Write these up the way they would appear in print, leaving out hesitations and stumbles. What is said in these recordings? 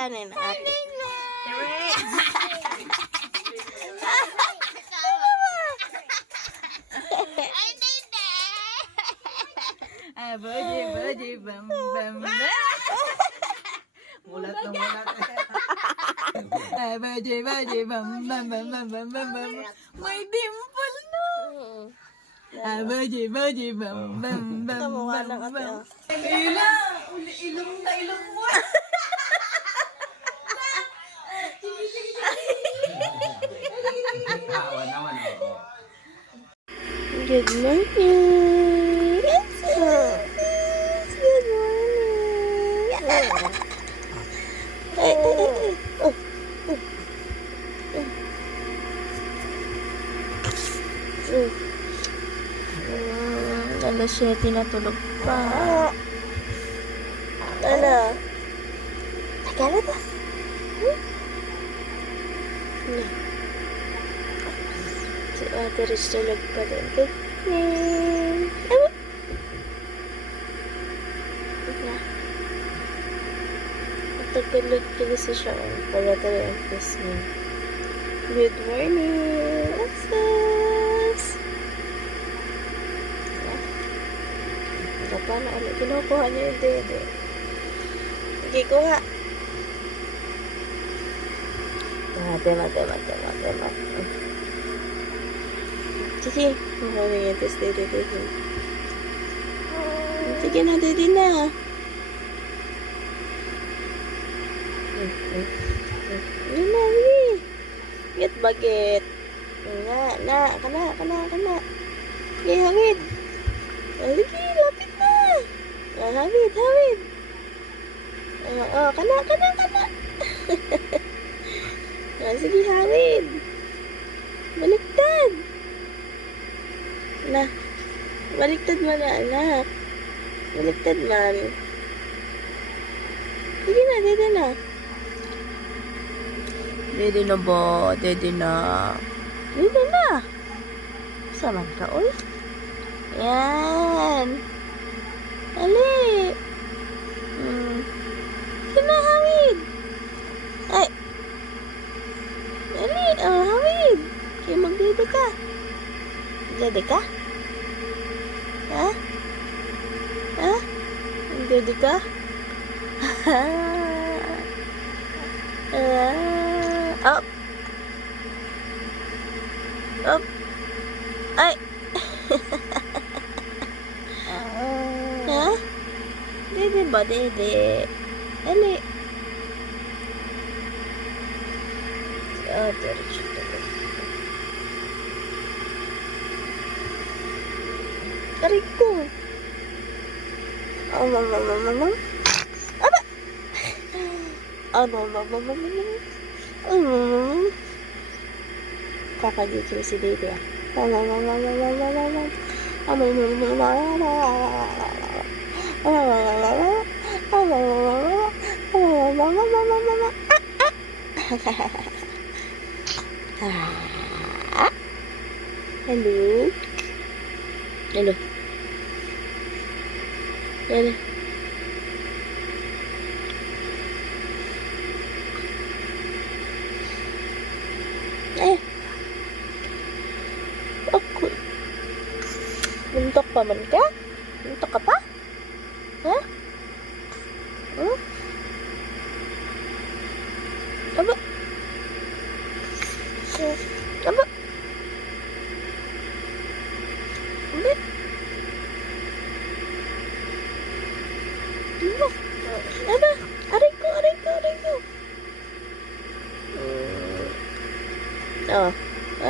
kanin. Okay. Baji, bam, bam, bam. Mulat na mulat. Baji, bam, bam, bam, bam, bam, bam, bam. May dimple na. Baji, bam, bam, bam, Kamukha bam, ng ate. bam. Oh. Ilong na ilong mo. Tawa naman ako. Good morning. Good morning. Ay. Oh. Alas 7 na tulog pa. Ano? Tagala ba? Si Ate Riz tulog pa din. Good morning. Matagulog kasi siya. Para tayo ang kiss niya. Good morning. Access. Paano ulit? Kinukuha niya yung dede. Sige, kuha. Mate. Sige. Kuha niya. Tapos dede. Sige na, dede na. Yun na, sige. Get baget. Kana. Sige, hawid. Sige, lapit na. Hawid. Kana. Sige, hawid. Baliktad. Na. Baliktad mo na, anak. Baliktad man. Sige na, dede na. Dede na ba? Dede na. Saman ka, ul. Yan. Ali. Kinahawid. Ay. Ali, hawid. Kaya magdede ka. Dede ka? Ha? Dede ka? Up. Ay. Ha? Dede ba, dede? Ali. Diretso tulog. Aray ko. Mama. Aba. Kakagising si Dede. Hello. Ako. Buntok pa man ka? Buntok ka pa? Ha? Aba. Hindi. Aba. Aray ko.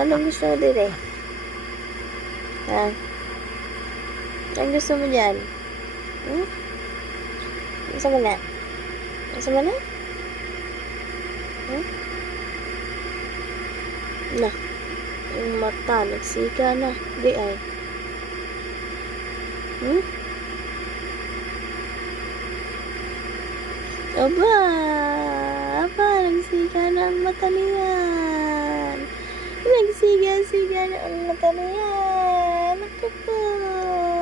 Anong gusto mo din eh? Ha? Anong gusto mo dyan? Gusto mo na? Na. Yung mata, nagsika na. Di ay. Aba, nagsika na ang mata niyan. Nagsiga na ang mata niyan. Naku po.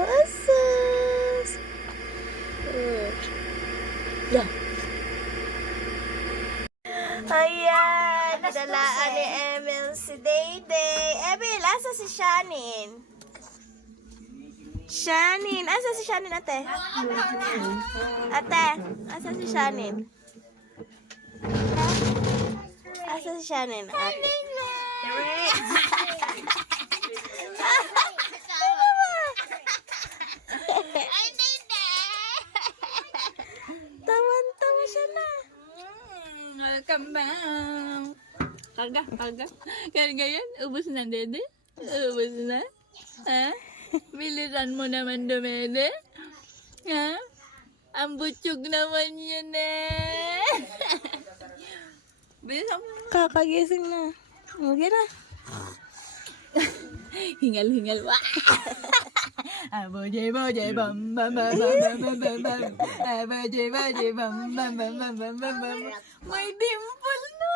Asus. Ayan, dalaan ni Emil si Dayday. Emil, asa si Shanin? Shanin, asa si Shanin, ate? Ate, asa si Shanin? Asa si Shanin, ate? Tawan-tawa siya na. Welcome back. Karga. Karga yan. Ubus na, dede. Ubus na. Ha? Bilisan mo naman dumede. Ha? Ang butsyog naman yun eh. Bilisan mo. Kakagising na. Okay na. Hingal. Wah! Boje, bam, bam, bam, bam, bam, bam, bam. Boje, bam, bam, bam, bam, bam, bam, bam. May dimple na.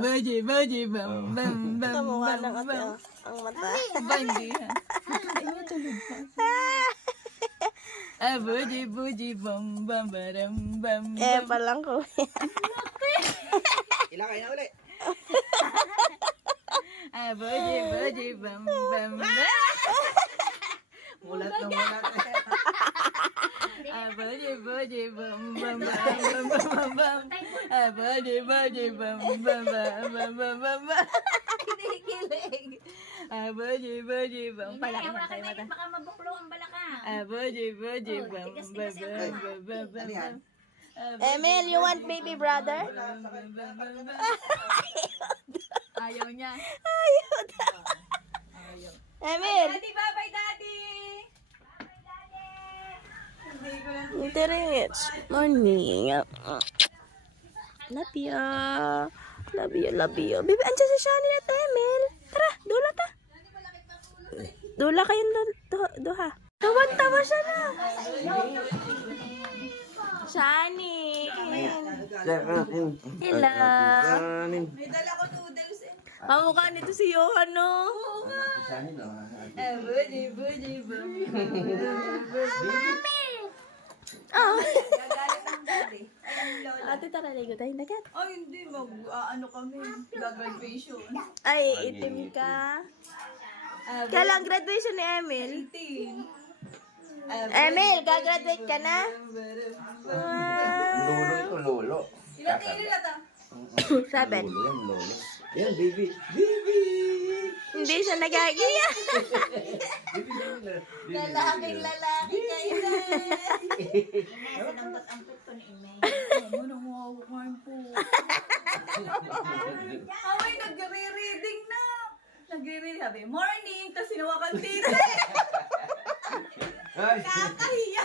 Boje, bam, bam, bam, Kamukha bam, ng ate, bam. oh. Ang mata. Bandi ha. Boje, bam, bam, baram, bam, bam. Palang ko. Ilang kayo na ulit. Boje, bam, bam, bam. Mulat na mulat. Boje, bam, bam, bam, bam, bam, bam. Boje, bam, bam, bam, bam, bam, bam. Kinikilig. Boje, bam. Palaki na kayo mata. Baka mabuklong ang balakang. Boje, bam, bam, bam, bam, bam. Emil, you want baby brother? Ayaw niya. Emil! Daddy, bye-bye, daddy. It's morning. Love you. Love you. Baby, andyan si Shani at Emil. Tara, dula ta. Dula kayong duha. Tawan-tawa siya na. Shani. Hello. Kamukha nito si Johan, no? Boje, bam, Oh. Gagalit ang daddy. Ay, ang lola. Ate, tara, ligo tayo dagat. Ay, hindi. Ano kami. Gagraduation. Ay, itim ka. Kailan graduation ni Emil? 18. Emil, gagraduate ka na? Lolo ito, lolo. Ilan nila ta? 7. Lolo yan, lolo. Yan, baby. Baby! Hindi siya nagagiya. Lalaking lalaki kayo na. Sinambot-ambot ko ni Imay. Ano nang mawawakman po? Away, nagre-reading na. Nagre-reading. Sabi, morning. Tapos sinawakan tita. Kakahiya.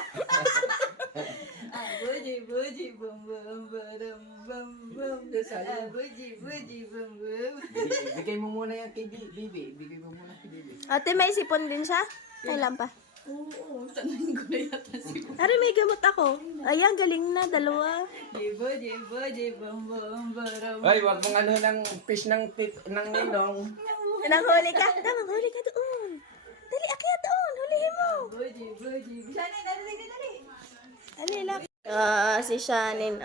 Boji, bum, bum, baram, bum, bum. Boji, bum, bum. Bigay mo muna yan kay Bibi. Bigay mo muna kay Bibi. Ate, may sipon din siya? Kailan pa? Oo, tanayin ko na yata si Ari, may gamot ako. Ayan, galing na, dalawa. Boji, bum, bum, baram. Ay, wag mong ano ng fish ng ninong. Nanghuli ka? Manghuli ka doon. Dali, akyat doon. Hulihin mo. Boji. Sana, dali. Alila. Si Shanin,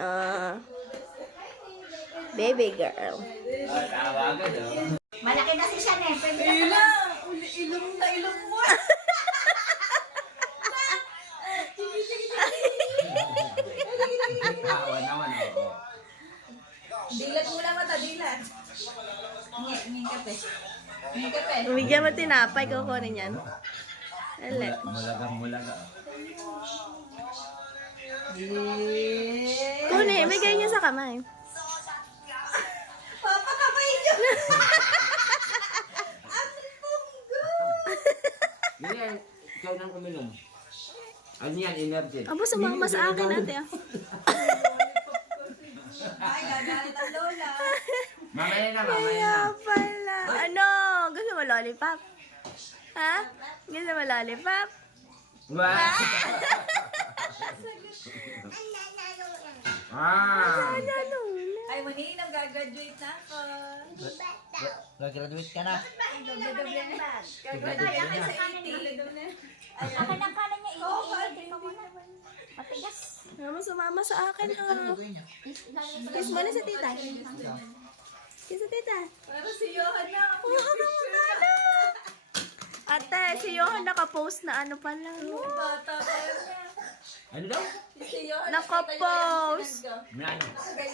baby girl. Tawagan, no? Malaki na si Chanel. Pwede na Ila, ilong na ilong mo. Tawa naman, oo. Dilat mo lang mata, dilat. Nging kape. Bigyan mo tinapay, kukunin yan. Alit. Mulaga. Kunin, may ganyan sa kamay. Papa, kamay niyo. Ang punggo. Ganyan, ikaw nang uminom. Ano yan, energy? Abo, sumama sa akin ate. Ay, gagalit ang lola. Mamaya na. Pala. Ano? Gusto mo lollipop? Ha? Gusto mo lollipop? Wow! Ah! Ano? Ay, maninang, gagraduate na ako. Graduate ka na. Doble-doble na. Gagraduate ako sa 80. Akin ang kanan niya, iitin mo muna. Matigas. Mama, sumama sa akin ha. Kiss mo na sa tita. Kiss sa tita. Pero si Johan na ako. Ate, si Johan nakapost na ano pa lang. Bata pa yun na. Ano daw? Si Johan. Nakapost.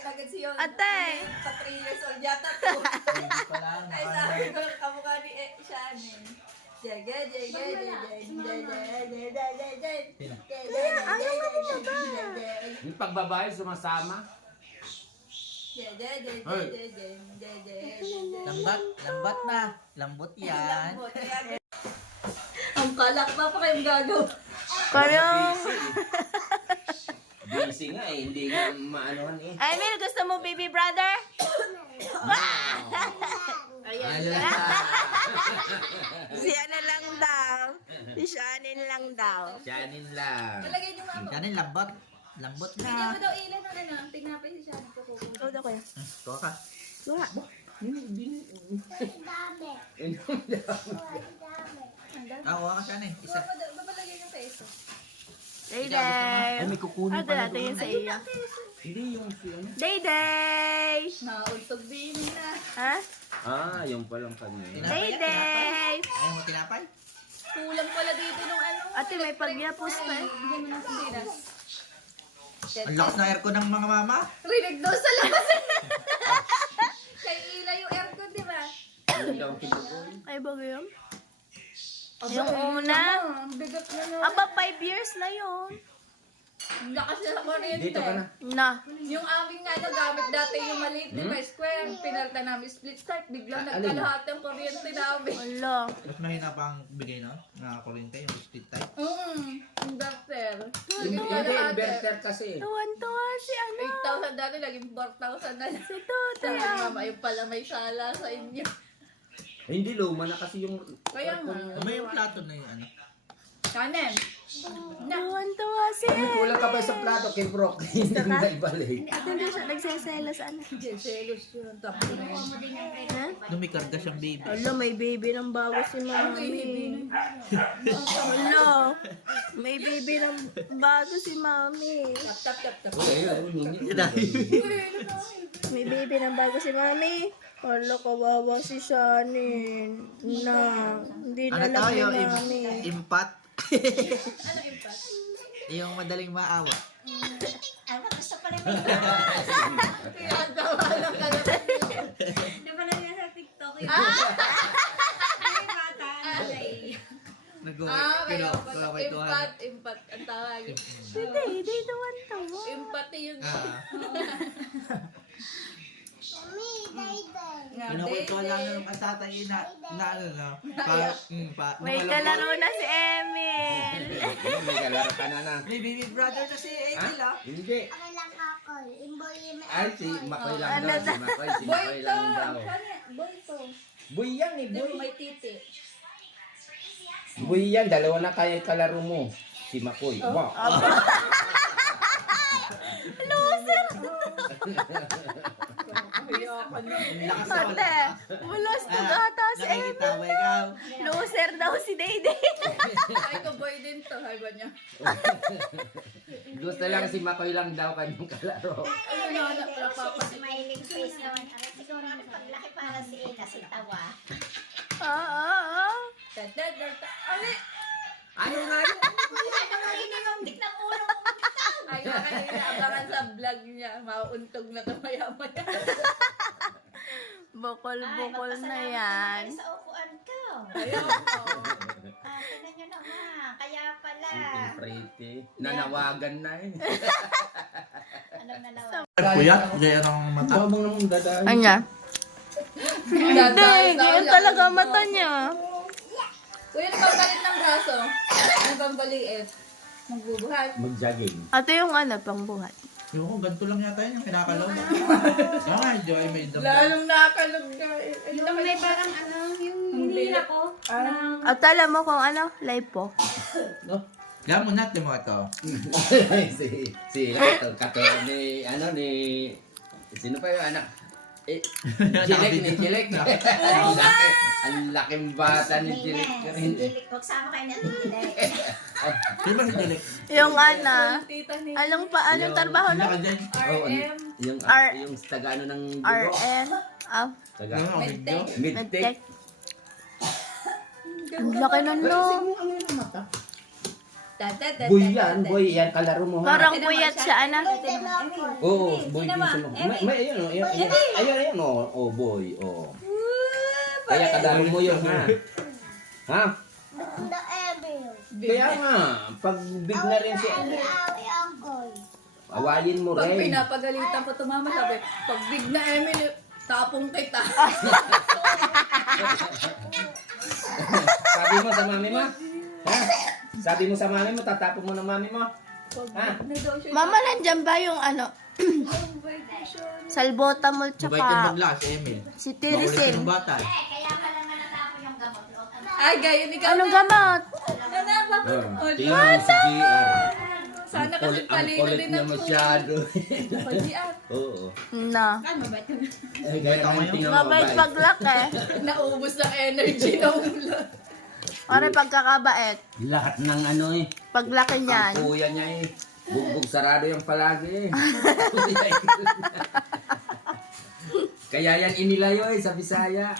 Agad si Johan. Ate. Sa 3 years old yata to. Hindi pa lang. Ay, sabi ko, kamukha ni Shannon. Jaga, jaga, Ayaw nga bumaba. Yung pagbabae sumasama. Lambat na. Lambot yan. Ang kalak pa kayong gagaw. Kaya, Busy nga eh, hindi nga maanohan eh. Emil, gusto mo baby brother? Si ano lang daw. Si Shanin lang daw. Siyanin lang. Talagay niyo mga Kanin lambot. Lambot Bigyan na. mo daw ilan ng ano, tinapay si Shannon ko kukunin. Ikaw daw kaya. Tuwa ka. Luha. Uwa ka siya na eh. Isa. Papalagay niyo peso. Day-day. may kukunin Ate, natin yun sa iyo. Hindi yung si ano. Day-day. Nauntog din na. Ha? Ah, yung palang kanya. Day-day. Ayaw mo tinapay? Kulang pala dito nung ano. Ate, may pagyapos pa eh. Bigyan mo ng sindinas. Ang lakas ng aircon ng mga mama. Rinig daw sa labas. Kay Ila yung aircon, di ba? Hindi daw kinukunin. Ay, bago yun? Yung una. Ang bigat na no. Aba, 5 years na yun. Lakas na sa kuryente. Dito ka na. Na. Yung aming nga gamit dati yung maliit, di ba, square, pinalta namin split type, biglang Alin? nagkalahat yung kuryente namin. Wala. Mas mahina pa ang bigay no? Na kuryente yung split type. Inverter. Hindi, Naging hindi, kalahati. inverter kasi. Tuwan-tuwa si ano. 8,000 dati, naging 4,000 na lang. Si Totoy. Sabi ni mama, yung pala may sala sa inyo. Hindi, luma na kasi yung... Kaya nga. Ano ba yung plato na yung ano? Kanin. Tuwan-tuwa si Ay, kulang ka pa sa plato kay Brock. Hindi na ibalik. Hindi siya nagseselos ano. Selos yun. Tapos na yun. Ha? Nung may karga siyang baby. Hala, may baby ng bago si Mami. Hala, may baby ng bago si Mami. Tap, tap, tap. May baby ng bago si Mami. Hala, kawawa si Shanin. Na, hindi Ano na lang tayo? ni Mami. Impat. Ano yung pat? Yung madaling maawa. Ano, gusto pala may Tinatawa lang ka na. Di ba lang yan sa TikTok yun? Ay, bata, ano na eh. Kaya pala. Nag-uway. Impat. Ang tawag. Hindi tuwan-tuwa. Impat yun. Kinukwento lang nung katatay na ano no? May kalaro na si Emil. May kalaro ka na. May baby brother na si Angel ah. Hindi. Kailang ako, Ay, si Makoy lang Ano daw. Si Makoy, si Makoy lang daw. Boy to. Buy yan eh, Di buy. ba may titi? Buy yan, dalawa na kaya yung kalaro mo. Si Makoy. Wow. Ate, mulos to gata si Emil. Nakikitawa ikaw. Loser daw si Dayday. Ay ko boy din to. Ay ba niya? Gusto lang si Makoy lang daw kanyang kalaro. Ano na anak na papa? smiling face naman. Ano, siguro may paglaki para si Ina, si Tawa. Oo. Ali! Ano nga yun? Hindi ng ulo mo. Ay, abangan sa vlog niya. Mauuntog na to maya-maya. Bukol-bukol na yan. Sa upuan ko. Ayaw ko. Tingnan nyo naman. Kaya pala. Pretty. Nanawagan na eh. Anong nalawa? Puyat, gaya ng mata. Aba mo nang dadaan. Anya? Hindi, ganyan talaga mata niya. Kuya, nagpapaliit ng braso. Nagpapaliit. Magbubuhat. Mag-jogging. Ate yung ano, pang buhat. Yung ganito lang yata yun, yung kinakalaw mo. Kaya nga, Joy, may damdam. Lalong nakakalog na. Yung may parang ano, yung hinila ko. At alam mo kung ano, live po. Kaya mo natin mo ito. si Kato ni Sino pa yung anak? Jilek ni Jilek. Ang laking bata ni Jilek. Magsama kayo natin today. Sino ba si Dilek? Yung ana. Tita ni Anong trabaho na? Oh, yung R- yung taga ano ng dugo. RN. Taga Medtech. Medtech. Ang laki nun, no? Ano yung mata? Boy yan, kalaro mo ha. Parang buyat siya, ana. Oo, boy din siya. May ayun, ayun, oh, boy, oh. Kaya kalaro mo yun ha. Ha? Kaya nga, pag big na rin siya. Awayin mo Pag rin. pinapagalitan ko tumama sabi, pag big na Emily, tapong kita. Sabi mo sa mami mo? Ha? Sabi mo sa mami mo, tatapon mo ng mami mo? Ha? Mama, nandyan ba yung ano? Salbutamol Mabait yung tsaka maglas, Emil. si Makulit yung Tirisin. bata. Kaya pala nga natapon yung gamot. Ay, gayon ikaw Anong na. gamot? Anak, bakit? Oh, tingnan mo si GR. Sana kasi Ang palino kulit din na ako. masyado. Pag-iat. Oo. Na. Gaya naman tingnan mo. Mabait babae. paglak eh. Naubos ng energy ng ulo. Ano pagkakabait? Lahat ng ano eh. Paglaki niyan. Ang kuya niya eh. Bugbog sarado yung palagi eh. Kaya yan inilayo eh sa Bisaya.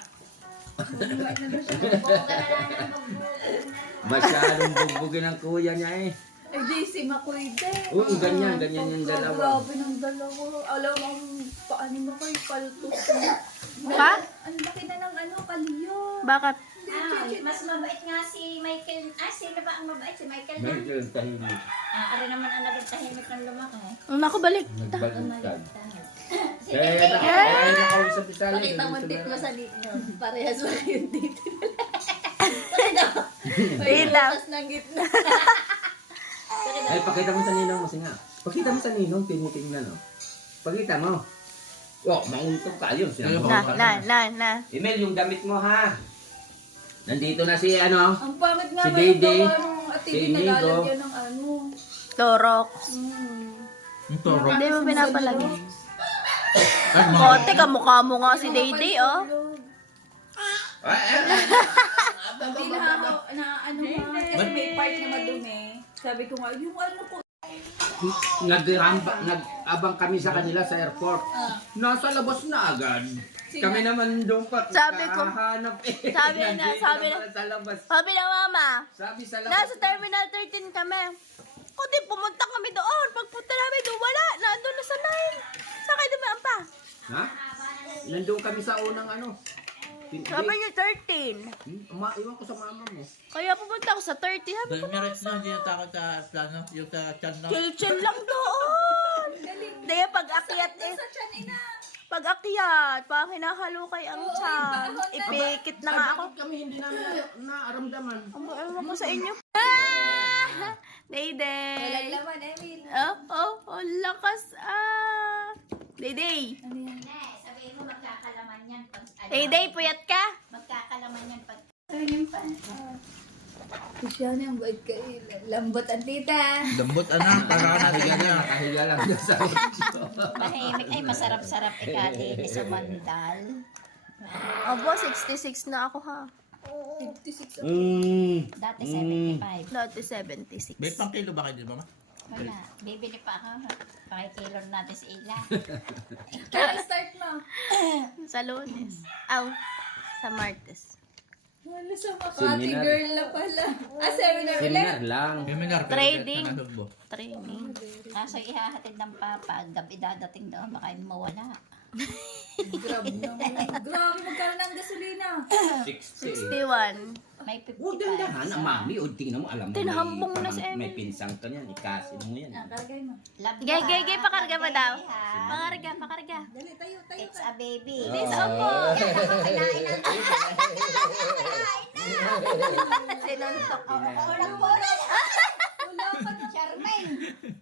Masyadong bugbogin ang kuya niya eh. Ay, di, si Makoy din. Oo, ganyan yung dalawa. Grabe ng dalawa. Alam mo, paano Makoy, paltos na. Ha? Ang laki na ng ano, kaliyo. Bakit? Mas mabait nga si Michael. Sino ba ang mabait? Si Michael na. Medyo tahimik. Ari naman ang naging tahimik ng lumaki. Naku, balik. Nagbaliktad. Kaya nakausap si Sally. Pakita mo tip mo sa dito. Parehas lang yung dito. Tita. Tapos ng gitna. Ay, pakita mo sa ninong mo, singa. Pakita mo sa ninong, tinitingnan, no? Pakita mo. Oh, mauntok ka yun. Na. Emil, yung damit mo, ha? Nandito na si, ano? Ang pangit nga Si ba yung Dede, gawa nung ate si ginagalan ng ano. Torok. Yung toro. Hindi mo pinapalagi. Ay, mga... Kote, kamukha mo nga si Dayday, oh. Hindi na ako, na ano nga, kasi may part na madumi. Sabi ko nga, yung ano ko. Nag-abang kami sa kanila sa airport. Nasa labas na agad. Kami naman doon pa. Sabi ko- kahanap eh. sabi na- Nandito sabi naman na- sa labas. Sabi ng mama, Sabi sa labas. nasa Terminal 13 kami. Kundi pumunta kami doon. Pagpunta namin doon, wala. Nandun na sa 9. Saan kayo dumaan pa? Ha? Nandun kami sa unang ano. Sabi niyo 13. Iwan ko sa mama mo. Kaya pumunta ako sa 30. Sabi ko, Dahil merits na, hindi natakot sa plano, yung sa chan na. chill lang doon. Hindi, pag-akyat eh. Pag-akyat, parang hinahalukay ang tiyan. Ipikit na nga ako. Bakit kami hindi namin naaramdaman? Ewan ko sa inyo. Dayday. Walang laman, Emil. Oh, lakas Dayday. Sabihin mo magkakalaman yan pag Dayday, puyat ka? magkakalaman yan pag Siya na yung bait ka eh. Lambot ang tita. Lambot, anak, para ka natin ganyan. Nakahiga lang doon sa tahimik ay masarap-sarap ikati ni Sumandal. Abo, 66 na ako ha. 56. Dati 75. Dati 76. May pang kilo ba kayo, di ba ma? Wala. Bibili pa ako. Pakikilor natin si Ila. Kaya start mo. Sa Lunes. Aw, sa Martes. Wala sa Makati Seminar. girl na pala. Seminar ulit. Seminar lang. Seminar, pero Trading. kahit na nalugbo. Training. Kaso ihahatid ng papa. Gabi dadating doon. Baka mawala. Grabe naman. Grabe, magkano ng gasolina. 60. 61. May 55. Huwag dandahan, mami. O, tingnan mo, alam mo. Tinahambong mo na si May Emil. pinsang ka niyan. Ikasin mo yan. Kargay mo. Love you, Gay, ha? pakarga mo daw. Ha? Pakarga. Dali, tayo. It's a baby. Please, opo. Sinuntok. Wala ka, Charmaine.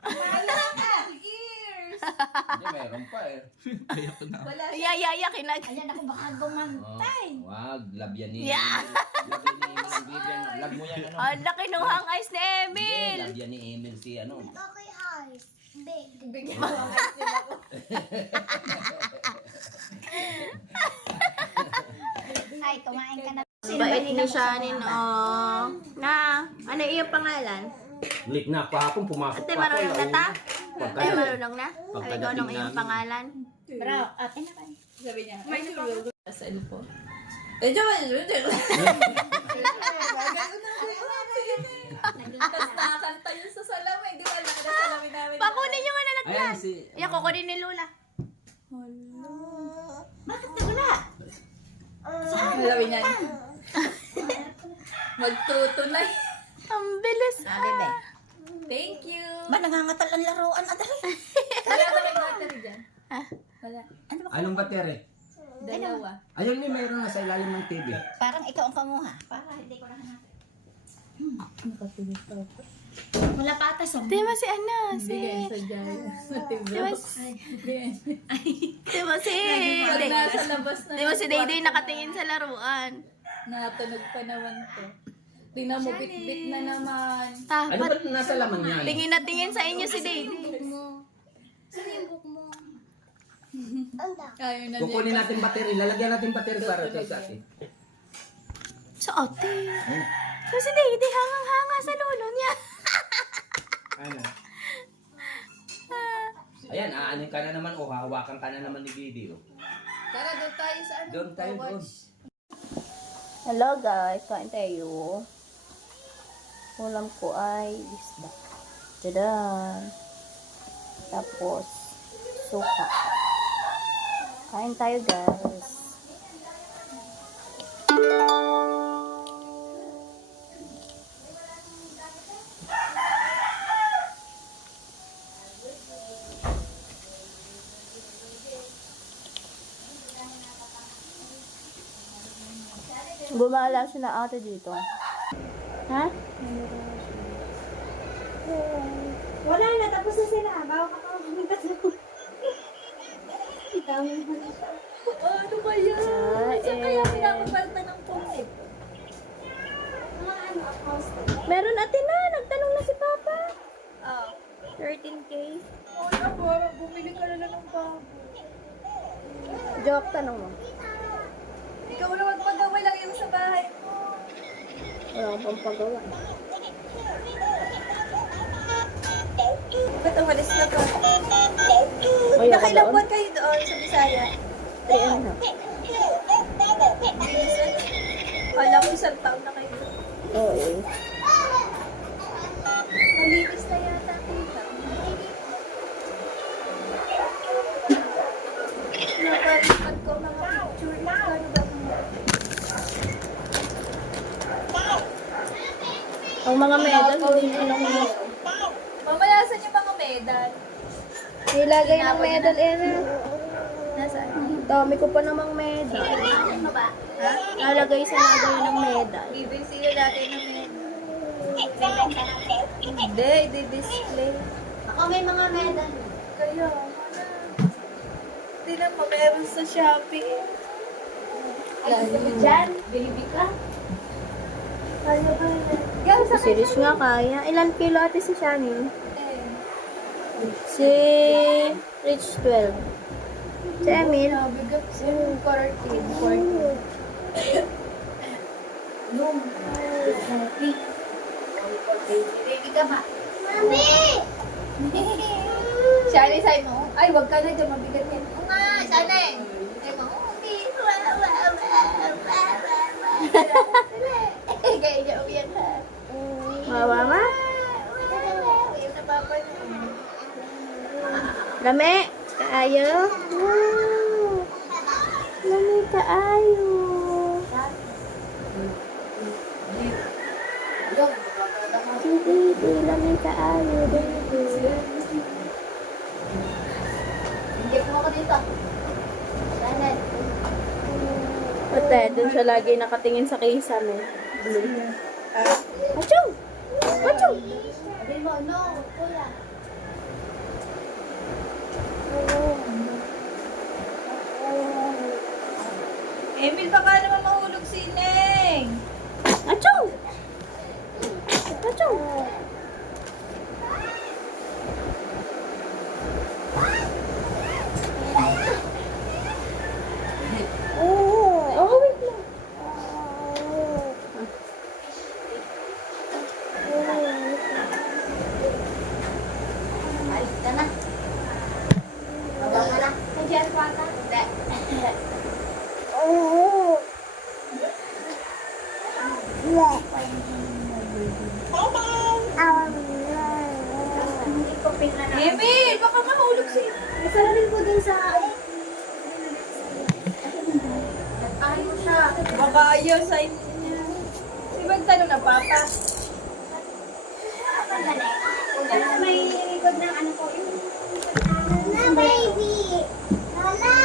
Wala ka. Ears. Hindi, mayroon pa eh. Ayoko na. Wala siya. Yaya, kinag. Ayan ako baka gumantay. Wag, love yan ni Yeah. Love yan ni Emil ang Vivian. Love mo yan, ano? Ang laki nung hang ice ni Hindi, Emil. love yan ni Emil si ano. Bigyan mo ang ice nila ko. ni Shanin, oh. Na, ano iyong pangalan? Late na kahapon, pumasok Ate, pa ako. marunong na ta? Pagka- Ay, marunong na? Ay, Pagkadating ikaw nung iyong namin. pangalan? Bro, ate naman. Sabi niya, may sa cellphone. Eh, Tapos nakakanta yun sa salamin. Di ba? Nakakanta sa salamin namin. Pakunin nyo nga na Ayan naglas. si... Yan, kukunin ni Lula. Bakit nawala? Sabi niya. Magtutunay. Ang bilis. Bebe. Thank you. Ba, nangangatal ang laruan. Adali. Wala ba rin battery dyan? Wala. Anong battery? Dalawa. Ayun may mayroon na sa ilalim ng TV. Parang ikaw ang kamuha. Para hindi ko nahanap. Wala patas oh. Di ba si ano? Bigay sa Jaya. Sa Di ba Tibrox. Di ba si... Pag nasa labas na. Di ba si Dayday nakatingin sa laruan? Natunog pa naman to. Tingnan mo, bit-bit na naman. Ano Dapat ba nasa laman yan? tingin na tingin sa inyo si Dayday. Ayun na Kukunin niya. natin battery. Lalagyan natin battery para sa atin. Sa ate. Kasi Dayday hangang-hanga sa lolo niya. Ano? Ayan, aanin ka na naman o hahawakan ka na naman ni Didi. Oh. Tara, doon tayo sa ano. Doon tayo doon. Hello guys, kain tayo. Ulam ko ay isda. Tadaan. Tapos, suka. Kain tayo guys. Gumala siya na ate dito. Ha? Wala na, tapos na sila. Bawa ka pa magpunta sa dami mo na siya. Ano ba yan? Saan kaya pinapapalta ng pusit? Mga ano, house. Meron ate na, nagtanong na si Papa. Ah. 13K. Oh, na, parang bumili ka na lang ng bago. Joke, tanong mo. Ikaw na magpagawa lang yung sa bahay mo. Wala akong pampagawa. Ba't umalis na ka? Ayaw ka Nakailang doon? buwan kayo doon sa Bisaya? 3 and a half. Kala ko isang taon na kayo. Oo eh. Malinis na yata kita. Nakalipat ko mga picture. Ano ba Ang mga medal, hindi mo lang mo. Mamaya, saan yung mga medal? Nilagay ng medal, Ena. Nasaan? Dami ko pa namang medal. Ano ba? Ha? Nalagay sa lagay ng medal. Giving sila dati ng medal. Hindi, i-display. Ako may mga medal. Kaya, hindi na pa meron sa Shopee. Ay, gusto mo dyan? Baby ka? Kaya ba yan? Si Rich nga kaya. Ilan kilo ate si Shani? Si Rich 12. Si Emil. Bigat yung 14. Baby ka ba? Mami! Shani, sa'yo mo? Ay, wag ka na dyan. Mabigat yan. Oo nga, sana eh. Ay, mami. Kaya niya umiyak ha. Mama? Umiyak na papa niya. Lame? Kaayo? Wow! Lame kaayo. Baby, lame kaayo. Baby. Hindi po ako dito. Sana. Ate, dun siya lagi nakatingin sa kisame. Achong! Achong! Sabi mo, no, kuya. Emil, baka naman mahulog si Neng. Achong! Achong! Oh, wait lang. Emil, baka mahulog siya. Nasalamin ko dun sa... Nagpahin mo siya. Baka ayaw sa inyo niya. Si magtanong na, Papa. Ano sa may likod ng ano ko? Na baby! Lola!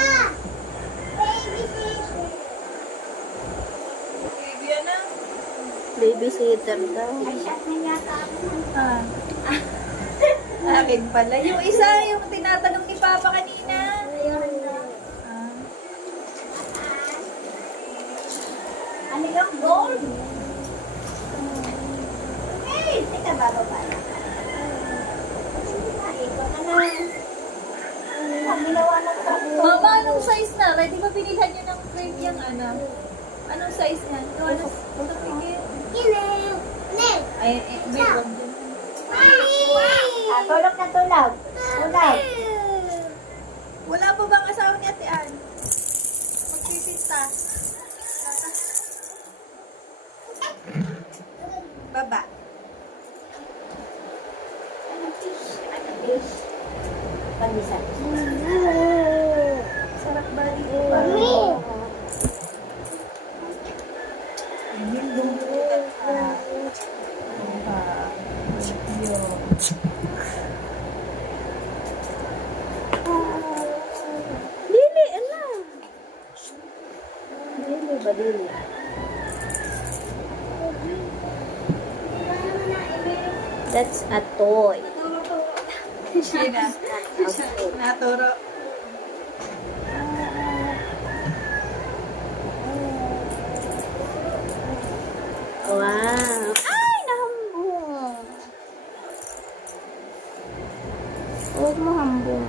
Baby sister! Baby, ano? Babysitter daw. Ay, shot na yata ako. Ah. Akin pala. Yung isa, yung tinatanong ni Papa kanina. Ah. Ano yung gold? Okay, teka, bababa na. Ikot ka na. Ang ginawa ng Mama, anong size na? Ready ba binilhan nyo ng frame yung ano? Anong size na? Ito, ano? Ito, pigil. Kinew! Kinew! Ay, wait, wag dyan. Tulog na tulog. Tulog. Wala pa bang asawa ni Ate Ann? Magpipinta. Baba. Pamisan. Sarap ba dito? Mami! Dili, ala. Dili ba, dili? That's a toy. Sina. Naturo. Wow. Ay, nahambong. Huwag mo hambong.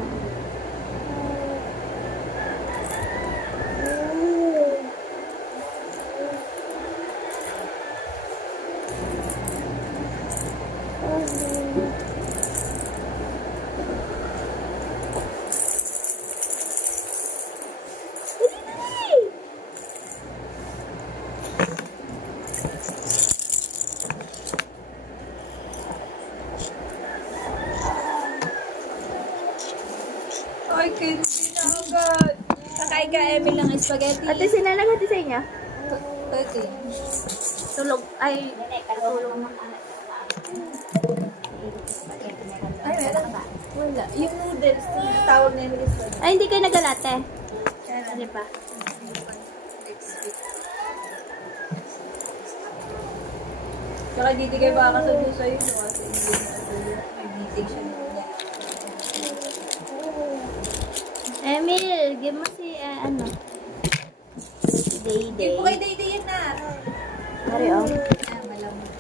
Ay, kinsi na agad. Kakain ka, Emil, ng spaghetti. Ate, sila naghati sa inyo? Pwede. Tulog. Ay, tulog na. Ay, meron ba? Wala. Yung noodles, yung tawag na Emil spaghetti. Ay, hindi kayo nagalate. Hindi pa. Tsaka hindi kayo makakasabi sa'yo no, kasi hindi may meeting siya niya. Emil, give mo si, ano? Si Day Hindi Day. po kay Day Day yan na. Mari, oh. Ah, malamang.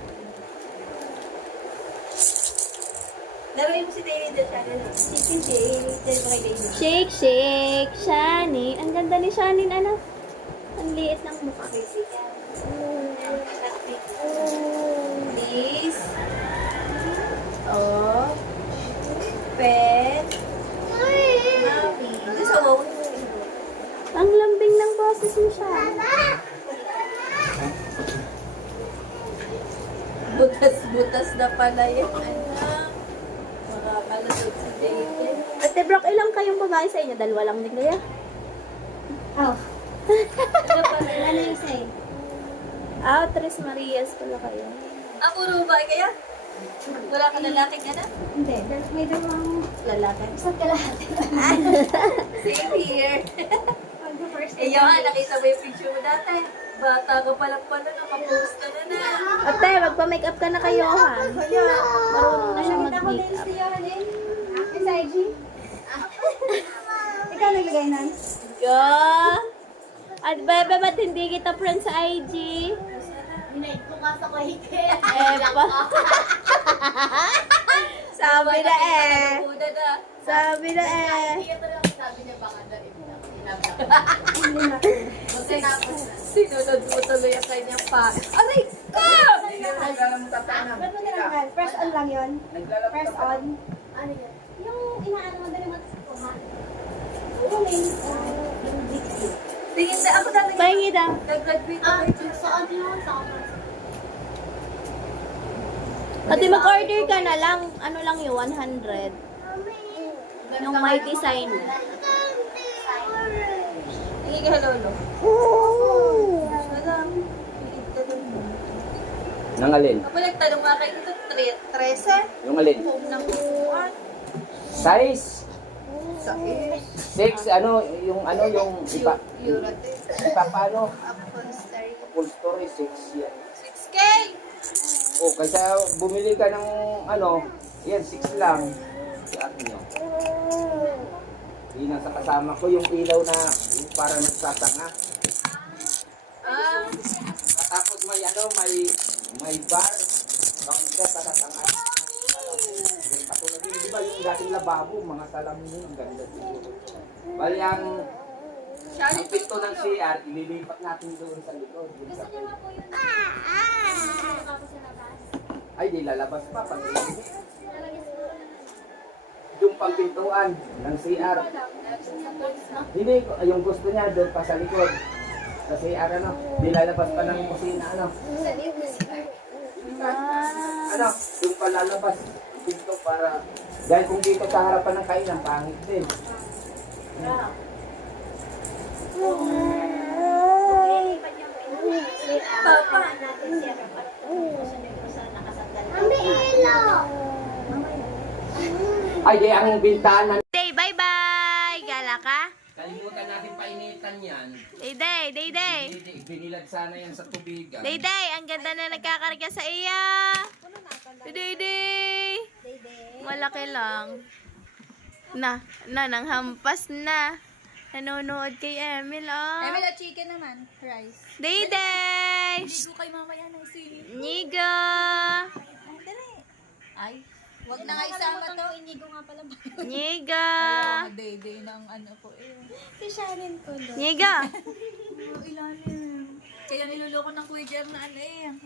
Laruin mo si Day Day dyan siya. Shake. Dahil mo kay Day Day. Shake, shake. Shani. Ang ganda ni Shani, ano? Ang liit ng mukha. Please. Oh. Pet. Mami. Doon sa wow. Ang lambing ng boses ni Shani. Butas-butas na pala yung anak. Makakalasot si Day Day. Ate Brock, ilang kayong babae sa inyo? Dalawa lang ni Kuya? Oh. Ano yung say? Ah, Tres Marias pala kayo. Ah, puro babae kaya? Wala ka lalaking anak? Hindi. There's may dalawang lalaki. Isang kalahati. Same here. Mag-first Eh, yung nakita mo yung picture mo dati. Bata ka pa lang pala, nakapost ka na. Ate, magpa-makeup ka na kayo, ha? Marunong na siya Nakita ko din mag-makeup. si Yohanin. Sa IG. Ikaw naglagay nun? Go! At bebe, ba't hindi kita friend sa IG? Binaid ko nga sa kuhike. Epa. Sabi na eh. Una na. Sabi na eh. Sinunod mo tuloy ang kanyang pa. Aray ka! Ba't mo nilaman? Press on lang yun? Press on? Ano yun? Yung inaano mo dali mo sa kuha. Yung main. Tingin na ako dati. Pahingi daw. Nag-graduate ako. Saan yun? Ate, mag-order ka na lang. Ano lang yun, 100. Yung may design. Hindi ka lolo. Nang alin? Ako nagtanong nga kayo dito, 13? Yung alin? Home ng kukuhan. Size? 6, ano, yung iba, paano? Upholstery, 6 yan. 6K! O, kaysa bumili ka ng, yan, 6 lang. Si ate nyo. Yun ang sa kasama ko, yung ilaw na, yung parang nagsasanga. Tapos may bar, counter, tatatanga. Patulad yun, di ba yung dating lababo, mga salamin yun, ang ganda siguro. Bali ang pinto ng CR, ililipat natin doon sa likod. Gusto niyo nga po yun. Ay, di lalabas pa pag ilalagay. Yung pagpintuan ng CR. Hindi, yung gusto niya doon pa sa likod. Sa CR, di lalabas pa ng kusina, yung palalabas pinto para dahil kung dito sa harapan ng kainan, pangit din. Ay, di ang bintana. Day, bye-bye! Gala ka? Kalimutan natin painitan yan. Day. Binilad sana yan sa tubigan. Day, ang ganda na nagkakarga sa iya. Day. Malaki lang. Nang hampas na. Nanonood kay Emil, oh. Emil, at chicken naman. Rice. Day. Ligo kayo mamaya ng sili. Nigo. Dali. Ay. Wag na nga isama to. Inigo nga pala ba? Nigo. Day ng ano po eh. Si Sharon ko doon. Nigo. Ilalim. Kaya niluloko ng Kuya Jer na ano eh.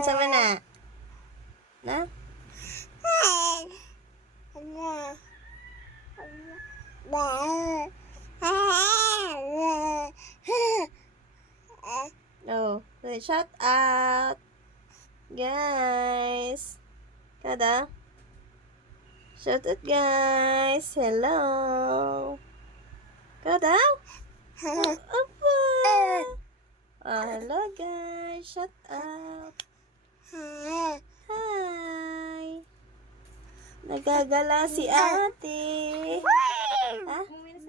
Sama na. Na? Oh, shout out. Guys. Kada? Shout out guys. Hello. Kada? Opo. Oh, hello guys. Shout out. Hi. Nagagala si ate. Ha?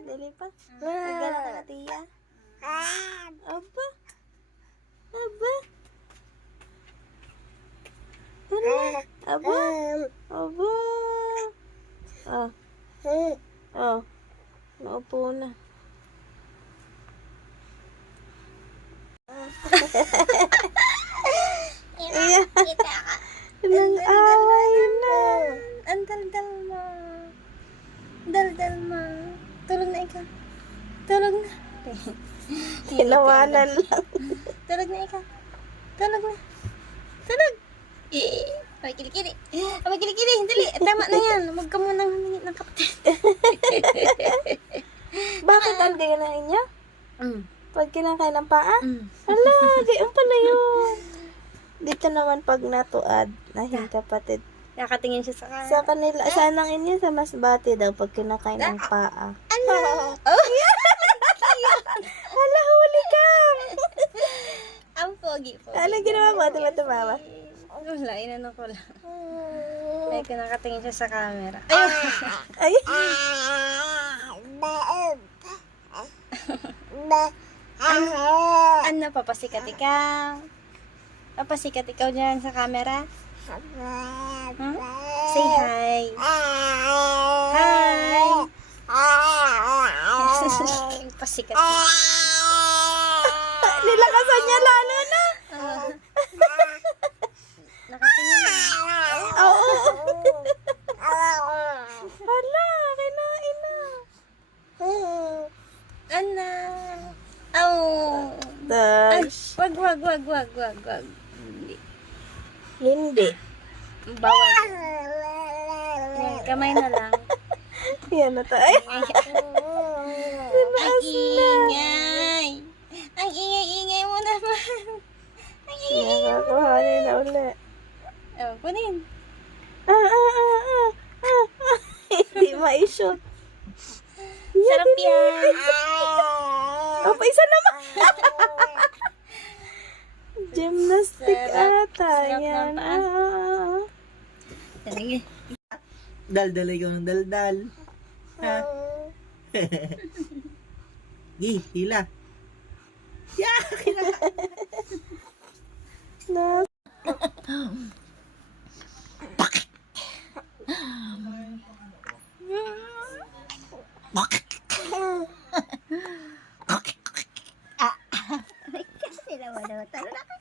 Dali pa. Nagagala ka na tiya. Aba. Aba. Ano? Aba. Aba. Oh. Naupo na. Iya. Nang away na. Ang daldal mo. Daldal mo. Tulog na ikaw. Tulog na. Tinawanan lang. Tulog na ikaw. Tulog na. Tulog. Ay, kilikili. Ay, kilikili. Dali. Tama na yan. Huwag ka munang humingi ng kapte. Bakit ang ganahin niya? Pag kinakain ng paa? Hala, gayon pala yun. Dito naman pag natuad, nahin kapatid. Nakatingin siya sa Sa kanila, sanang inyo sa masbate daw pag kinakain ng paa. Ano? Oh. Hala, huli ka! Ang pogi. Ano ginawa mo? Tumawa? Wala, inano ko lang. Ay, kinakatingin siya sa camera. Ay! Ano, papasikat ikaw? Papasikat ikaw dyan sa camera? Say hi. Hi. Pasikat ikaw. Nilakasan niya lalo na! Nakatingin na. Oo! Hala, kinain na. Ano? Oh. Dash. Wag. Hindi. Bawal. Yan, kamay na lang. Yan na tayo. Ang ingay. Ang ingay-ingay mo naman. Ang ingay. Yan, kakuhanin na uli. Oh, kunin. Hindi ma-shoot. Sarap yan. Oh, pa isa naman. Gymnastic Sarap. ata. Sarap ng Yan. paa. Sige. Daldal ikaw ng daldal. Ha? Di, hila. Na. Sila wala. Talo na ka.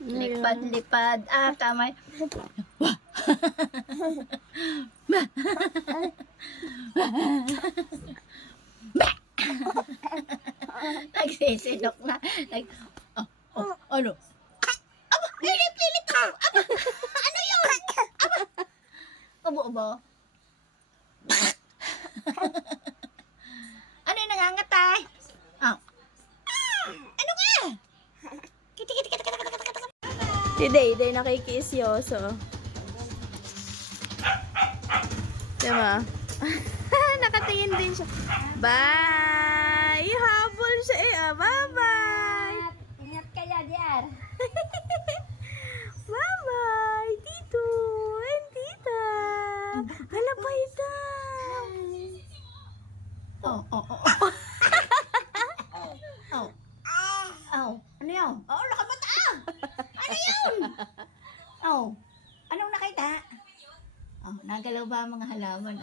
Lipad-lipad. Kamay. Nagsisilok na. Ano? Aba, lilit ko. Aba, ano yun? Aba. Ano yung nangangatay? Ano nga? Kiti. Si Day nakikisyoso. Diba? Nakatingin din siya. Bye! Habol siya eh. Bye-bye! Ingat kaya diyan. Bye-bye! Tito! And tita! Hala pa ito! Ano yun? Nakamata! Ano yun? Anong nakita? Nagalaw ba ang mga halaman?